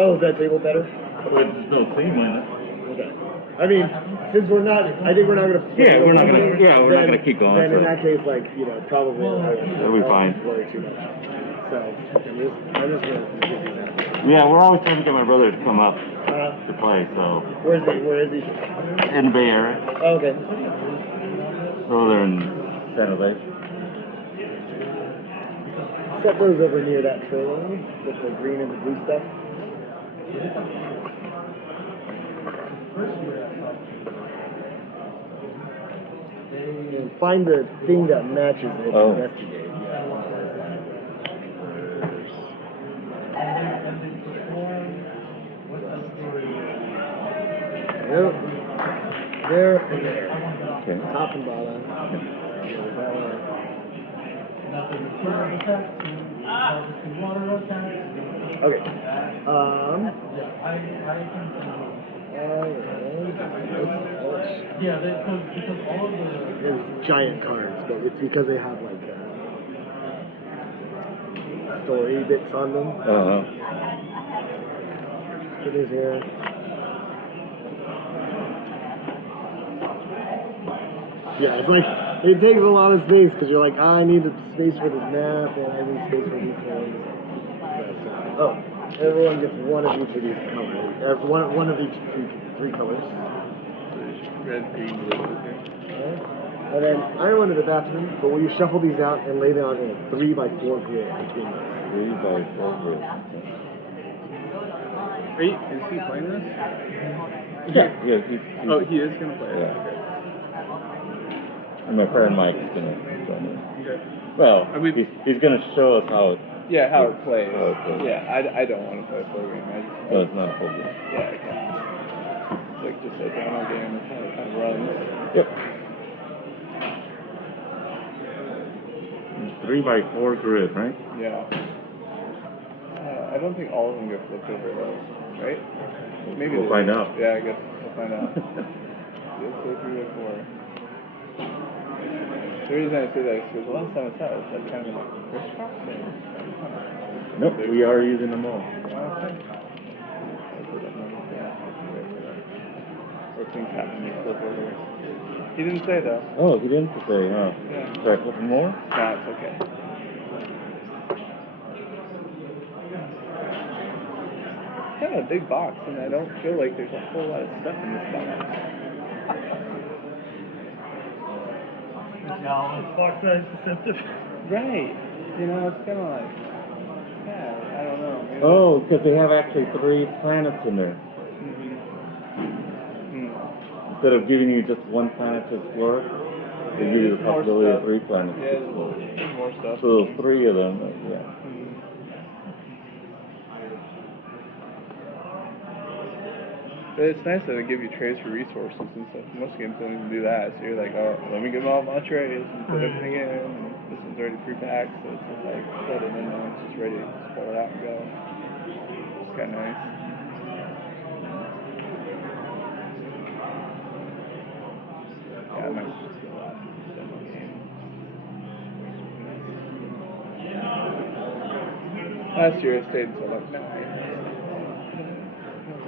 Oh, is that table better? There's no theme in it. Okay. I mean, since we're not, I think we're not going to. Yeah, we're not gonna keep going. Then in that case, like, you know, probably it'll be fine. Worry too much. So I'm just gonna get these out. Yeah, we're always trying to get my brother to come up to play. So. Where is he? In the Bay Area. Oh, okay. Over in San Jose. Set those over near that trailer with the green and the blue stuff. And find the thing that matches it. Oh. Investigate. Yep. There and there. Okay. Top and bottom. Okay. Yeah, because all of the It's giant cards, but it's because they have like story bits on them. Put this here. Yeah, it's like it takes a lot of space because you're like, I need space for this map and I need space for these things. But, oh, everyone gets one of each of these colors. One of each three colors. red, green, blue. Okay. And then I went to the bathroom, but will you shuffle these out and lay them on a 3x4 grid between them? 3x4 grid. Is he playing this? Yeah. He is gonna play it. Yeah. Okay. And my friend Mike's gonna join in. Okay. Well, he's gonna show us how it. Yeah, how it plays. How it plays. Yeah, I don't want to play a full game. No, it's not a full game. Yeah, I can't. It's like just a demo game. It's how it kind of runs. Yep. 3x4 grid, right? Yeah. I don't think all of them get flipped over though, right? Maybe We'll find out. Yeah, I guess we'll find out. Let's say 3x4. The reason I say that is because the last time I saw it was like kind of like a fish box thing. Nope, we are using them all. Okay. Or things happen when you flip over. He didn't say though. Oh, he didn't say, huh? Yeah. Should I flip them more? Nah, it's okay. It's kind of a big box, and I don't feel like there's a whole lot of stuff in this box. Box size deceptive. Right. You know, it's kind of like, yeah, I don't know. Maybe Oh, because they have actually 3 planets in there. Instead of giving you just 1 planet to explore, they give you the possibility of 3 planets to explore. More stuff. So there's 3 of them, yeah. But it's nice that they give you trays for resources and stuff. Most games don't even do that. So you're like, oh, let me give them all my trays and put everything in. And this one's already pre-packed, so it's just like set it in there. It's just ready to just pull it out and go. It's kind of nice. Yeah, I might just do that. Demo game. Last year I stayed until like 9.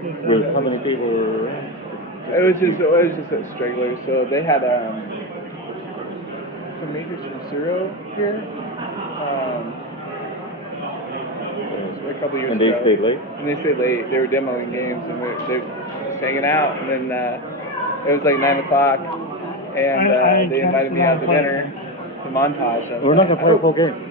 With how many people were around? It was just a stragglers. So they had some Matrix from Zero here. A couple years ago. And they stayed late? And they stayed late. They were demoing games and they were just hanging out. And then it was like 9 o'clock, and they invited me out to dinner to montage. We're not gonna play a full game.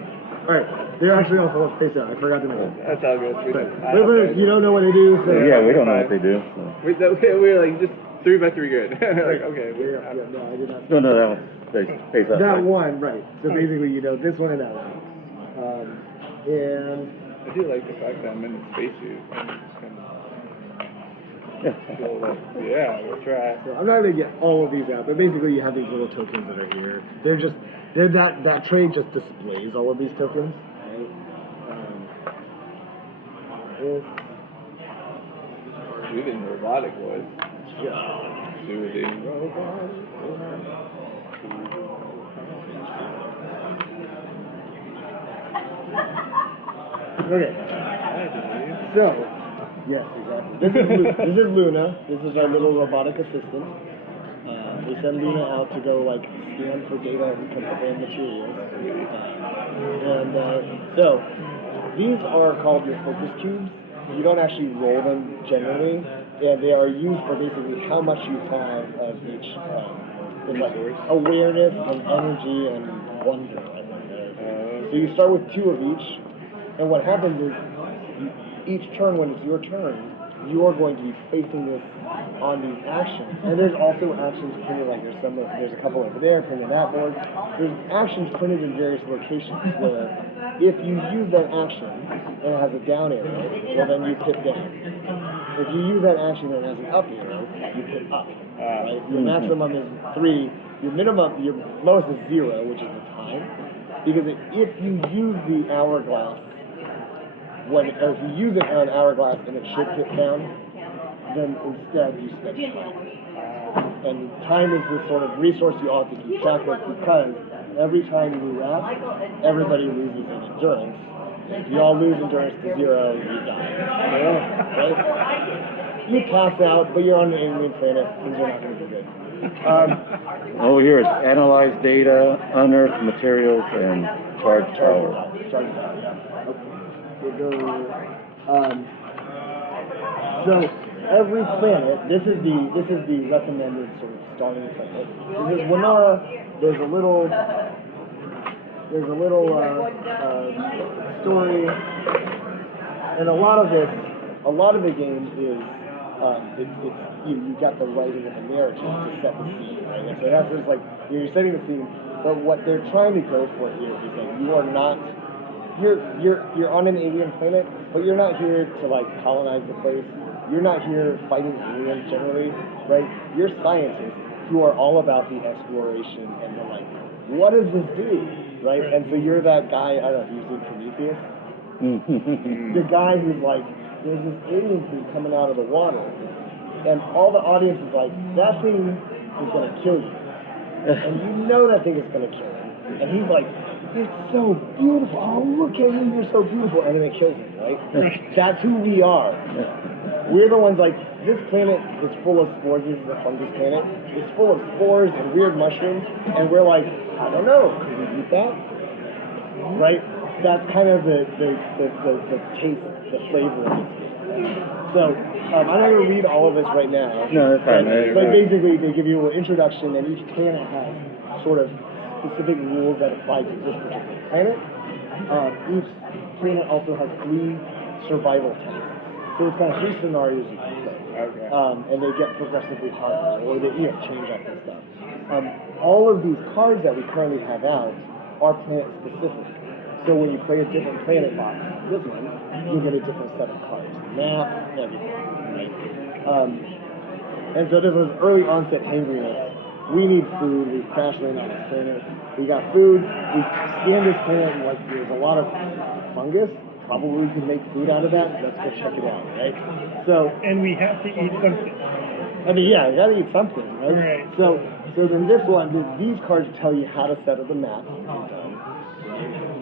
All right, they're actually also face out. I forgot to mention. That's all good. But you don't know what they do. So Yeah, we don't know what they do. So. We were like just 3x3 good. Like, okay. No, I did not. No, that one. Face up. That right? one, right. So basically, you know, this one and that one. And I do like the fact that I'm in the spacesuit. Yeah, we'll try. so I'm not gonna get all of these out, but basically, you have these little tokens that are here. That tray just displays all of these tokens. Right? This. Soothing robotic voice. Yeah. Soothing robotic Okay. So, yes, exactly. This is Luna. This is our little robotic assistant. We send Luna out to go like scan for data and materials. So these are called your focus cubes. You don't actually roll them generally, and they are used for basically how much you have of each like awareness and energy and wonder. So you start with 2 of each, and what happens is each turn, when it's your turn, you are going to be facing this on these actions. And there's also actions printed, like there's a couple over there printed on that board. There's actions printed in various locations where if you use that action and it has a down arrow, well then you hit down. If you use that action and it has an up arrow, you hit up. Right? Your maximum is 3. Your lowest is 0, which is the time. Because if you use the hourglass, if you use it on hourglass and it should hit down, then instead you spend time. And time is this sort of resource you ought to keep track of, because every time you wrap, everybody loses in endurance. If you all lose endurance to 0, you die. Right? You pass out, but you're on an alien planet. Things are not going to be good. Over here, it's analyze data, unearth materials, and charge power. Charge power, yeah. We'll go. So every planet, this is the recommended sort of starting planet. This is Winara. There's a little story, and a lot of the game is you got the writing of the narrative to set the scene, right? And so that's just like you're setting the scene, but what they're trying to go for here is that you are not. You're on an alien planet, but you're not here to like colonize the place. You're not here fighting aliens generally, right? You're scientists who are all about the exploration and the like, what does this do, right? And so you're that guy, I don't know if you've seen Prometheus, the guy who's like, there's this alien thing coming out of the water, and all the audience is like, that thing is gonna kill you, and you know that thing is gonna kill him, and he's like, it's so beautiful. Oh, look at you, you're so beautiful. And then it kills him, right? That's who we are. We're the ones like, this planet is full of spores. This is a fungus planet. It's full of spores and weird mushrooms. And we're like, I don't know, could we eat that? Right? That's kind of the taste, the flavor of this game. So, I'm not going to read all of this right now. No, that's fine. But basically, they give you an introduction, and each planet has sort of specific rules that apply to this particular planet. Each planet also has 3 survival tasks. So it's kind of 3 scenarios you can play. Okay. And they get progressively harder, or they change up and stuff. All of these cards that we currently have out are planet specific. So when you play a different planet box, this one, you'll get a different set of cards. Map, everything, right? And so this was early onset hangriness. We need food. We've crash landed on this planet. We got food. We scanned this planet, and like there's a lot of fungus. Probably we can make food out of that. Let's go check it out, right? So. And we have to eat something. I mean, yeah, you gotta eat something, right? Right. So then this one, these cards tell you how to set up the map.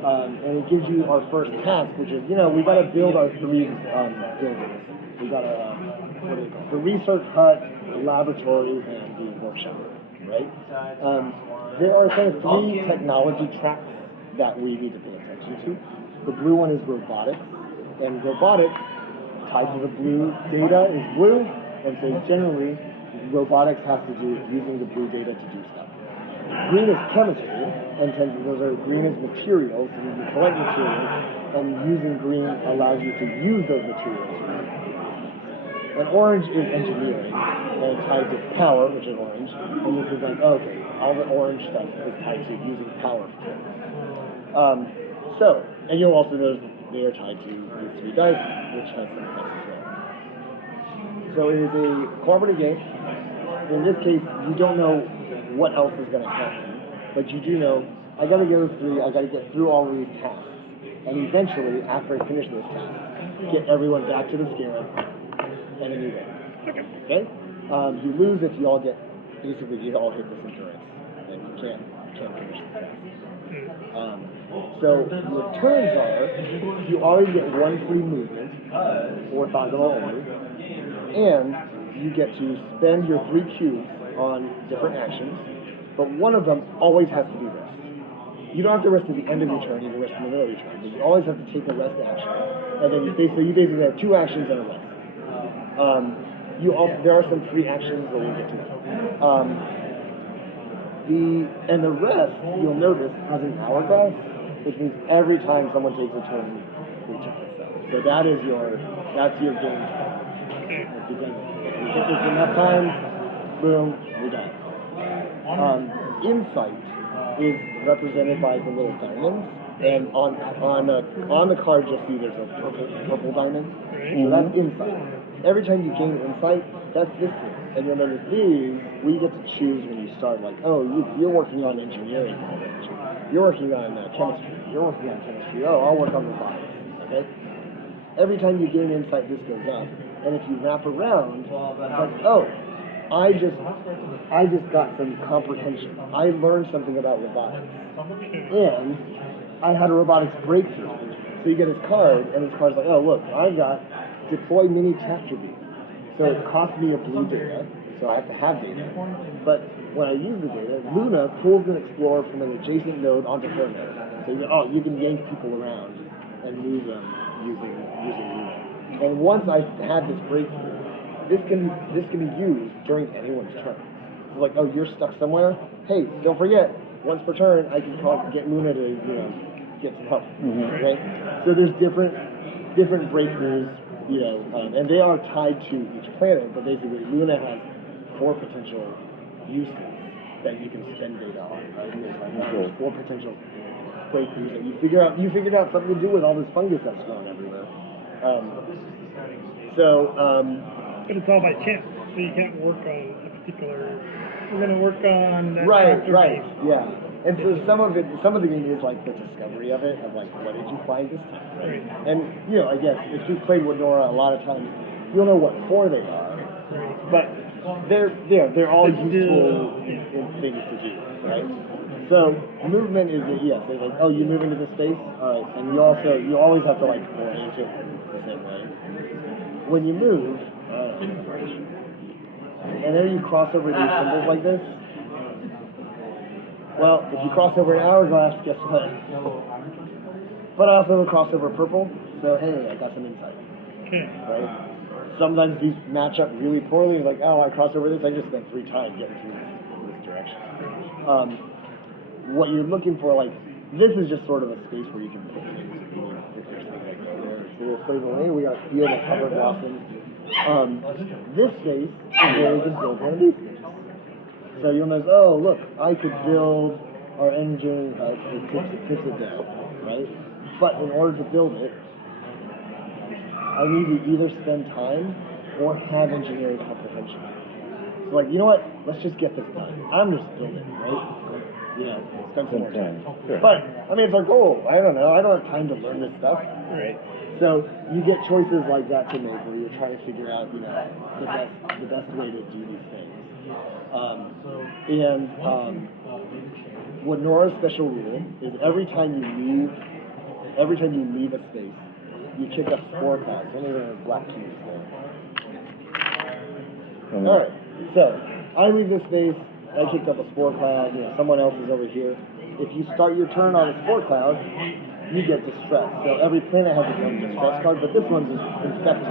And it gives you our first task, which is, we gotta build our 3 buildings. We gotta, the research hut, the laboratory, and the workshop. Right? There are kind of 3 technology tracks that we need to pay attention to. The blue one is robotics, and robotics tied to the blue data is blue, and so generally robotics has to do with using the blue data to do stuff. Green is chemistry, and green is materials, and you can collect materials, and using green allows you to use those materials. And orange is engineering, and it's tied to power, which is orange. And this is like, okay, all the orange stuff is tied to using power. And you'll also notice they are tied to these 3 dice, which has some effects as well. So it is a cooperative game. In this case, you don't know what else is going to happen, but you do know, I got to go through, I got to get through all of these tasks. And eventually, after I finish this task, get everyone back to the scarab, and then you win. Okay? You lose if you all hit this endurance, and you can't finish the test. So your turns are, you always get one free movement, orthogonal only, and you get to spend your 3 cubes on different actions, but one of them always has to be rest. You don't have to rest at the end of your turn, you can rest in the middle of your turn, but you always have to take a rest action, and then you basically have 2 actions and a rest. There are some free actions, but we'll get to that. The rest, you'll notice, has an hourglass, which means every time someone takes a turn, we check this out. So that's your game time. Because if you hit this enough times, boom, you're done. Insight is represented by the little diamonds, and on the card you'll see there's a purple diamond. So that's insight. Every time you gain insight, that's this thing. And you'll notice these, we get to choose when you start, like, oh, you're working on engineering knowledge. You're working on chemistry. You're working on chemistry. Oh, I'll work on robotics. Okay? Every time you gain insight, this goes up. And if you wrap around, it's like, oh, I just got some comprehension. I learned something about robotics. And I had a robotics breakthrough. So you get his card, and his card's like, oh, look, I've got deploy mini tractor beam. So it cost me a blue data, so I have to have data. But when I use the data, Luna pulls an explorer from an adjacent node onto her node. So you can yank people around and move them using Luna. And once I've had this breakthrough, this can be used during anyone's turn. It's like, oh, you're stuck somewhere? Hey, don't forget, once per turn, I can get Luna to get some help. Right? So there's different breakthroughs. And they are tied to each planet, but basically Luna has 4 potential uses that you can spend data on. Right? There's 4 potential breakthroughs that you figured out something to do with all this fungus that's growing everywhere. But it's all by chance, so you can't work on a particular. We're going to work on that Right, piece. yeah. And so some of the game is like the discovery of it, of like, what did you find this time, right? And, I guess, if you've played with Nora a lot of times, you'll know what for they are, but they're all useful in things to do, right? So, movement is, they're like, oh, you move into this space? Alright, and you always have to, like, orient it the same way. When you move, and then you cross over these symbols like this, well, if you cross over an hourglass, guess what? But I also have a crossover purple, so hey, I got some insight. Right? Sometimes these match up really poorly. It's like, oh, I crossed over this, I just spent 3 times getting through this direction. What you're looking for, like, this is just sort of a space where you can put things if there's things like that there. It's a little flavor. We got a field of covered blossoms. This space is where we just build one of these things. So you'll notice, oh, look, I could build our engine, it tips it down, right? But in order to build it, I need to either spend time or have engineering comprehension. So like, you know what, let's just get this done. I'm just building, right? Spend some more time. Sure. But, I mean, it's our goal. I don't know, I don't have time to learn this stuff, right? So you get choices like that to make where you're trying to figure out, the best way to do these things. What Nora's special rule is every time you leave a space, you kick up spore clouds. Some of them have black cubes there. Alright, so I leave this space, I kicked up a spore cloud, someone else is over here. If you start your turn on a spore cloud, you get distress. So every planet has its own distress card, but this one's infected.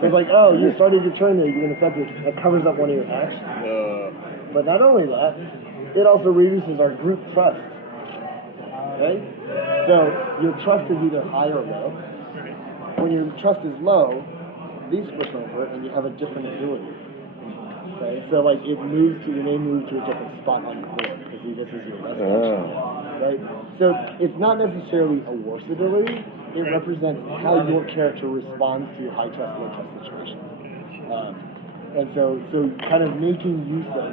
So it's like, oh, you started your turn there, you're infected. That covers up one of your actions. But not only that, it also reduces our group trust. Okay? So your trust is either high or low. When your trust is low, these push over and you have a different ability. Okay? So like you may move to a different spot on the board because this is your best action. Right? So it's not necessarily a worse ability. It represents how your character responds to high trust, low trust situations. And so kind of making use of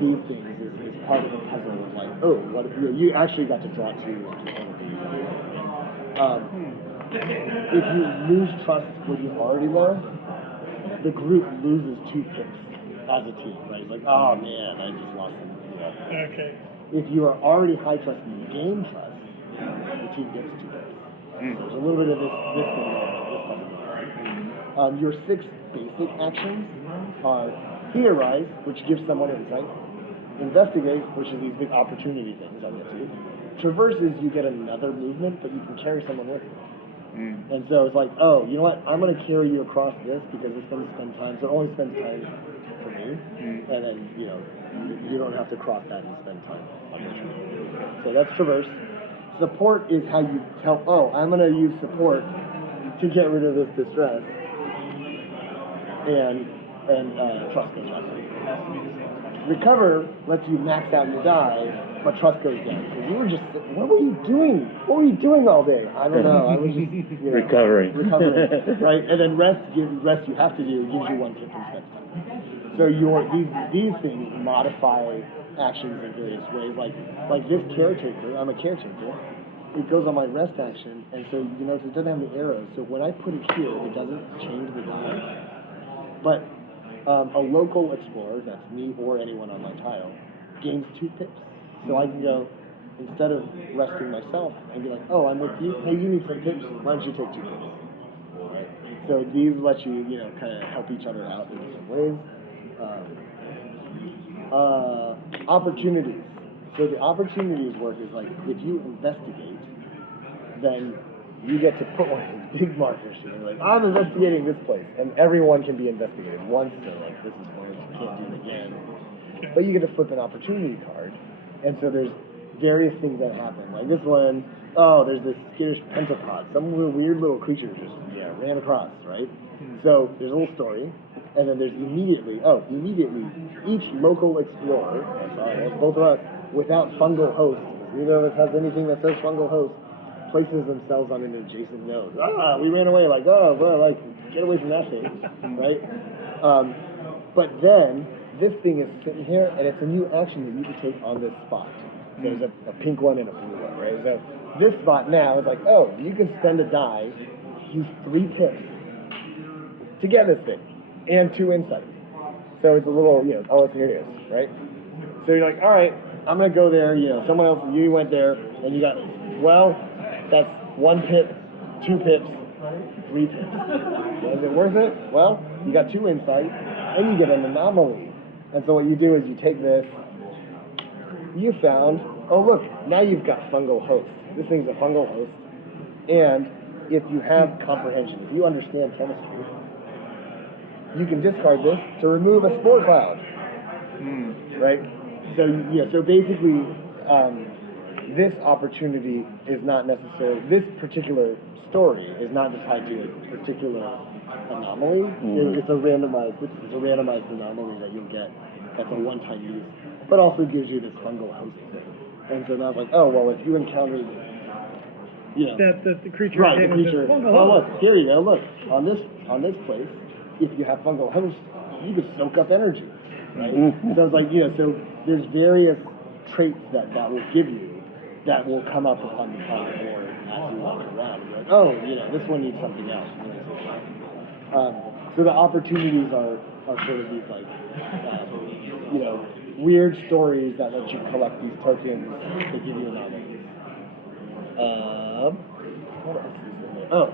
these things is part of the puzzle of like, oh, what if you actually got to draw 2 one of these. If you lose trust when you already low, the group loses 2 pips as a team, right? It's like, oh man, I just lost them. Okay. If you are already high trust and you gain trust, the team gets 2 pips. So there's a little bit of this thing going on, this doesn't go on. Your 6 basic actions are theorize, which gives someone insight. Investigate, which is these big opportunity things I'll get to. Traverse is you get another movement, but you can carry someone with you. And so it's like, oh, you know what? I'm going to carry you across this because it's going to spend time. So it only spends time for me. And then, you don't have to cross that and spend time on this. So that's traverse. Support is how you tell, oh, I'm going to use support to get rid of this distress. And trust goes up. Recover lets you max out your die, but trust goes down. Because you were just, what were you doing? What were you doing all day? I don't know. I was just, recovering. Right? And then rest you have to do gives you 1 tip and spend time. So these things modify actions in various ways. Like this caretaker, I'm a caretaker. It goes on my rest action, and so it doesn't have the arrows. So when I put it here, it doesn't change the die. But a local explorer, that's me or anyone on my tile, gains 2 pips. So I can go, instead of resting myself, and be like, oh, I'm with you. Hey, you need some pips. Why don't you take 2 pips? Right? So these let you, kind of help each other out in different ways. Opportunities. So the opportunities work is like, if you investigate, then you get to put one of these big markers here. Like, I'm investigating this place. And everyone can be investigated once. So, like, this is one, you can't do it again. But you get to flip an opportunity card. And so there's various things that happen. Like this one, oh, there's this skittish pentapod. Some weird little creature just, ran across, right? So there's a little story. And then there's immediately, each local explorer, that's both of us, without fungal host, neither of us has anything that says fungal host, places themselves on an adjacent node. We ran away, get away from that thing, right? But then, this thing is sitting here, and it's a new action that you can take on this spot. So there's a pink one and a blue one, right? So this spot now is like, oh, you can spend a die, use 3 pips to get this thing, and 2 insight. So it's a little, here it is, right? So you're like, all right, I'm going to go there, someone else, you went there, and you got, that's 1 pip, 2 pips, 3 pips. Is it worth it? Well, you got 2 insight, and you get an anomaly. And so what you do is you take this, you found, oh look, now you've got fungal host. This thing's a fungal host. And if you have comprehension, if you understand chemistry, you can discard this to remove a spore cloud. Right? So, so basically, this opportunity is not necessarily, this particular story is not tied to a particular anomaly. It's a randomized anomaly that you'll get that's a one-time use, but also gives you this fungal host thing. And so now it's like, oh, well, if you encountered, that the creature, right, the creature, look, here you go, look, on this place, if you have fungal host, you could soak up energy, right? So it's like, so there's various traits that will give you that will come up on the board as you walk around. You're like, oh, this one needs something else. So the opportunities are sort of these weird stories that let you collect these tokens that give you anomalies. What else is in there? Oh,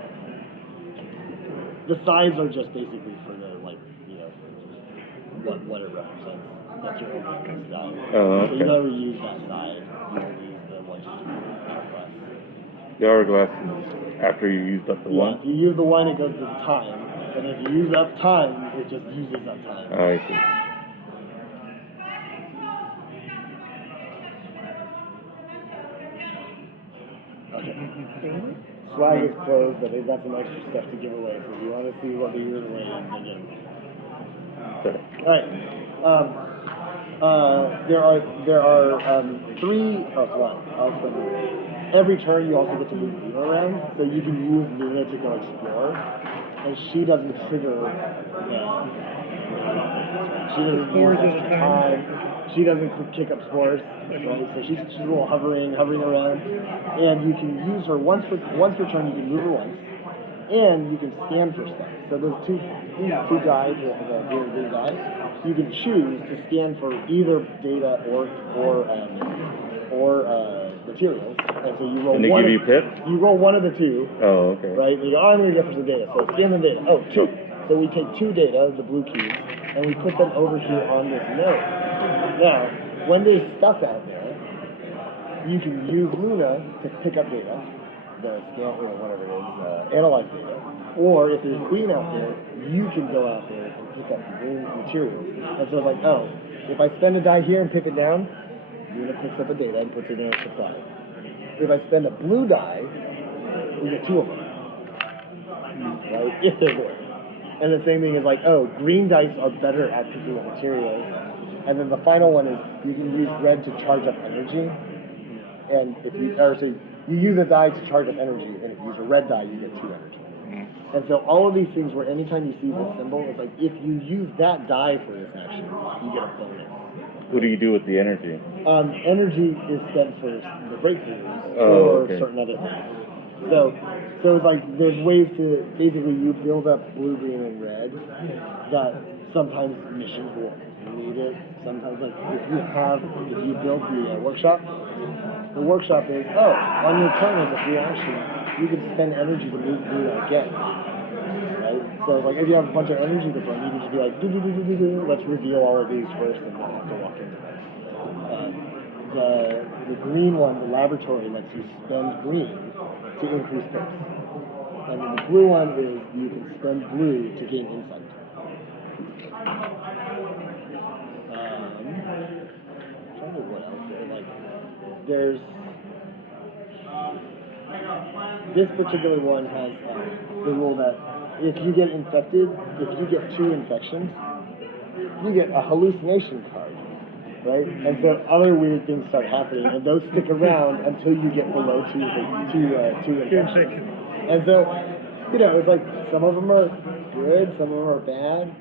the sides are just basically for the what it represents. That's your own style. So you never use that side. You only use the one hourglass. The hourglass is after you used up the one? If you use the one, it goes to time. And if you use up time, it just uses up time. Oh, I see. Okay. Swag is closed, but they've got some extra stuff to give away. So if you want to see what they give away, you can get them. Sorry. All right. There are 3. Every turn you also get to move Luna around, so you can use Luna to go explore, and she doesn't trigger she doesn't use extra time. She doesn't kick up spores, right? So she's a little hovering around, and you can use her once per turn. You can move her once, and you can scan for stuff. So those these two dyes, the blue and green dyes, you can choose to scan for either data or materials. And so you roll And they one. give you pips? You roll one of the two. Oh, okay. Right? And you go, oh, I'm going to get for some data. So scan the data. Oh, two. So we take two data, the blue cubes, and we put them over here on this node. Now, when there's stuff out there, you can use Luna to pick up data, the scan, whatever it is, analyze data. Or if there's green out there, you can go out there and pick up green materials. And so it's like, oh, if I spend a die here and pick it down, Luna picks up a data and puts it in a supply. If I spend a blue die, we get two of them. Right? If they're there. And the same thing is like, oh, green dice are better at picking up materials. And then the final one is you can use red to charge up energy. And if you, or so you use a die to charge up energy, and if you use a red die, you get 2 energy. And so all of these things where anytime you see this symbol, it's like if you use that die for this action, you get a bonus. What do you do with the energy? Energy is spent for the breakthroughs or okay. certain other things. So it's like there's ways to basically you build up blue, green, and red that sometimes missions will need it. Sometimes like if you build the workshop is on your turn as a free action you can spend energy to move through that again. Right? So like if you have a bunch of energy to burn, you can just be like let's reveal all of these first and then have to walk into them. The green one, the laboratory, lets you spend green to increase pace. And then the blue one is you can spend blue to gain insight. I'm trying to what else there. Like there's this particular one has the rule that if you get infected, if you get 2 infections, you get a hallucination card. Right? And so other weird things start happening, and those stick around until you get below two infections. And so, it's like some of them are good, some of them are bad.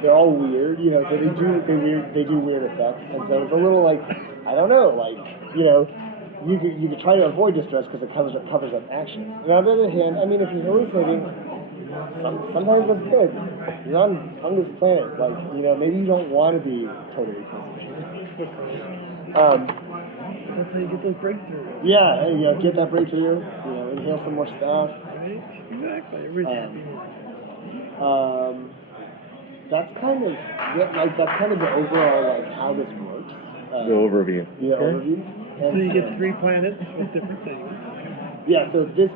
They're all weird, so they do weird effects. And so it's a little like, I don't know, like, you could try to avoid distress because it covers up actions. And on the other hand, I mean, if you're hallucinating, sometimes that's good. You're on this planet, like, maybe you don't want to be totally concentrated. That's how you get those breakthroughs. Yeah, get that breakthrough, inhale some more stuff. Right? Exactly. Everybody's that's kind of the overall, like, how this works. The overview. Yeah, overview. So you get 3 planets with different things. Yeah, so this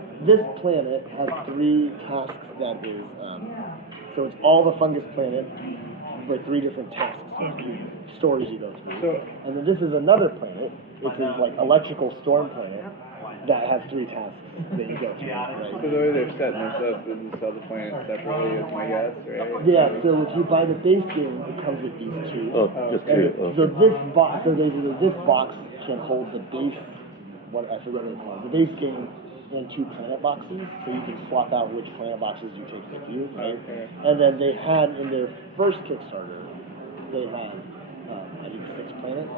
planet has 3 tasks that is, so it's all the fungus planet with 3 different tasks, stories you go through. And then this is another planet, it's a like electrical storm planet that has 3 tasks that you go through. Right? So the way they're setting this up is to sell the planets separately, is my guess, right? Yeah, so if you buy the base game, it comes with these 2. Oh, just 2. Okay. So basically this box can hold the base, I forget what it's called, the base game in 2 planet boxes, so you can swap out which planet boxes you take with you, right? Okay. And then they had, in their first Kickstarter, they had, I think 6 planets,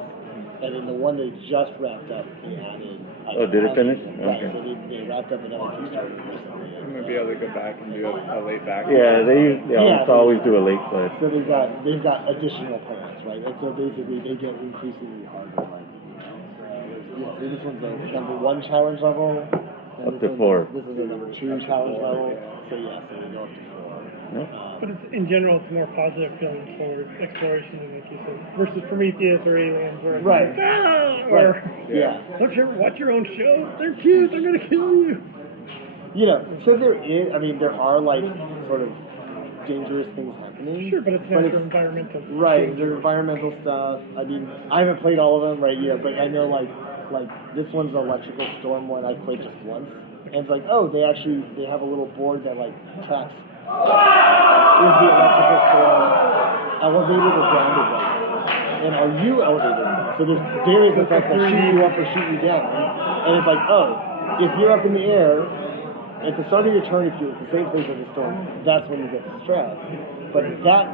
and in the one they just wrapped up, they added... did it finish? Right, Okay. so they wrapped up another Kickstarter recently. I'm going to be able to go back and do a late back. Yeah, they always do a late play. So they've got additional planets, right? And so basically they get increasingly harder, like, so this one's a number 1 challenge level. Up to 4. This is a number 2 challenge level. So we go up to 4. Yep. But in general, it's more positive feeling forward exploration, like you said, versus Prometheus or Aliens, where it's right. like, or don't you ever watch your own show? They're cute. They're gonna kill you. So there are like sort of dangerous things happening. Sure, but it's environmental. Right, there's environmental stuff. I mean, I haven't played all of them, right? Yeah, but I know like this one's the electrical storm one I played just once, and it's like, they have a little board that like tracks is the electrical storm elevated or grounded right now, and are you elevated? So there's various effects that shoot you up or shoot you down, and it's like, if you're up in the air. At the start of your turn, if you're at the same place as the storm, that's when you get distress. But in that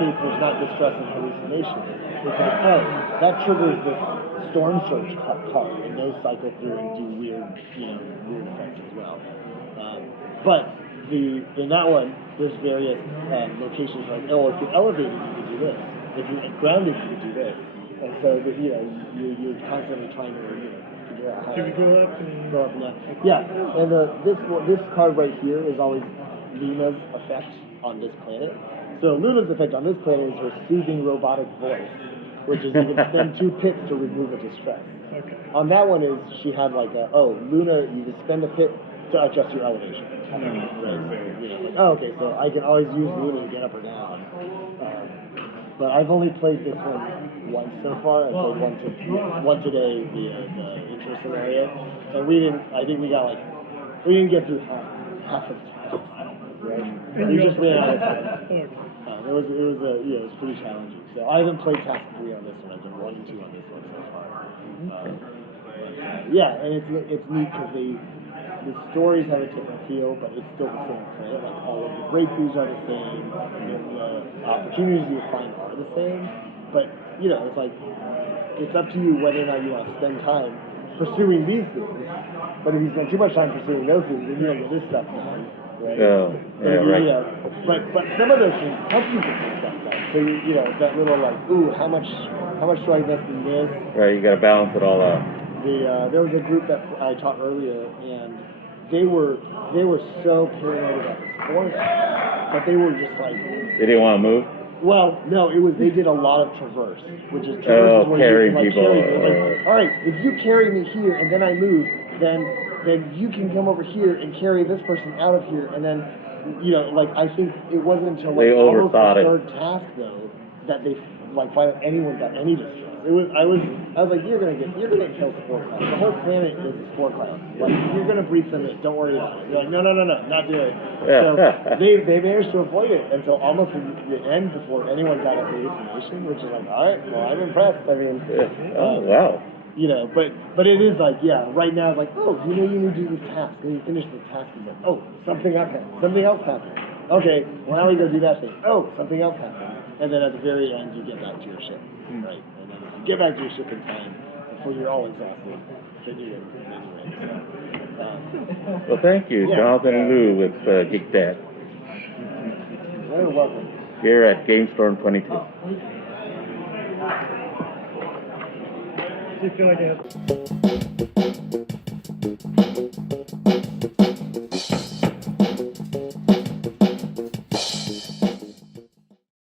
case, there's not distress and hallucination. It's like, that triggers this storm surge card, and those cycle through and do weird effects as well. But in that one, there's various locations like, oh, if you're elevated, you can do this. If you're grounded, you can do this. And so, you're constantly trying to, figure out how Should we to go up and... go up and down. Yeah, and this card right here is always Luna's effect on this planet. So Luna's effect on this planet is her soothing robotic voice, which is you can spend 2 pits to remove a distress. Okay. On that one is she had like Luna, you can spend a pit to adjust your elevation. Right? Okay, so I can always use Luna to get up or down. But I've only played this one once so far. I played one today, the intro scenario, and I think we didn't get through half of the task. Right? We just ran out of time. It was pretty challenging. So I haven't played task 3 on this one. I've done 1 and 2 on this one so far. Yeah, and it's neat because the stories have a different feel, but it's still the same planet. Like all of the breakthroughs are the same, and the opportunities you find are the same. But it's like it's up to you whether or not you want to spend time pursuing these things. But if you spend too much time pursuing those things, then you don't get this stuff done. Right? Oh, yeah, right. But some of those things help you get this stuff done. So it's that little like, ooh, how much do I invest in this? Right, you got to balance it all out. There was a group that I taught earlier, and they were so paranoid about the sport, but they were just like, They didn't want to move? well, no, they did a lot of traverse, which is carry people. Like, all right, if you carry me here and then I move, then you can come over here and carry this person out of here, and then I think it wasn't until they almost overthought the third task though that they finally anyone got any distress. I was like, you're gonna kill spore clown. The whole planet is a spore clown. Like you're gonna breathe them in. Don't worry about it. They're like, no, not doing it. So they managed to avoid it until almost the end before anyone got a hallucination, which is like, all right, well, I'm impressed. I mean, wow. But it is like, right now it's like, oh, you need to do this task, and you finish this task, and then, oh, something else happened. Okay, well now we go do that thing. Oh, something else happened, and then at the very end you get back to your ship, right? And then if you get back to your ship in time before you're all exhausted, then you win. Well, thank you, Jonathan Liu with GeekDad. You're welcome. Here at GameStorm 22. Do you feel like it has...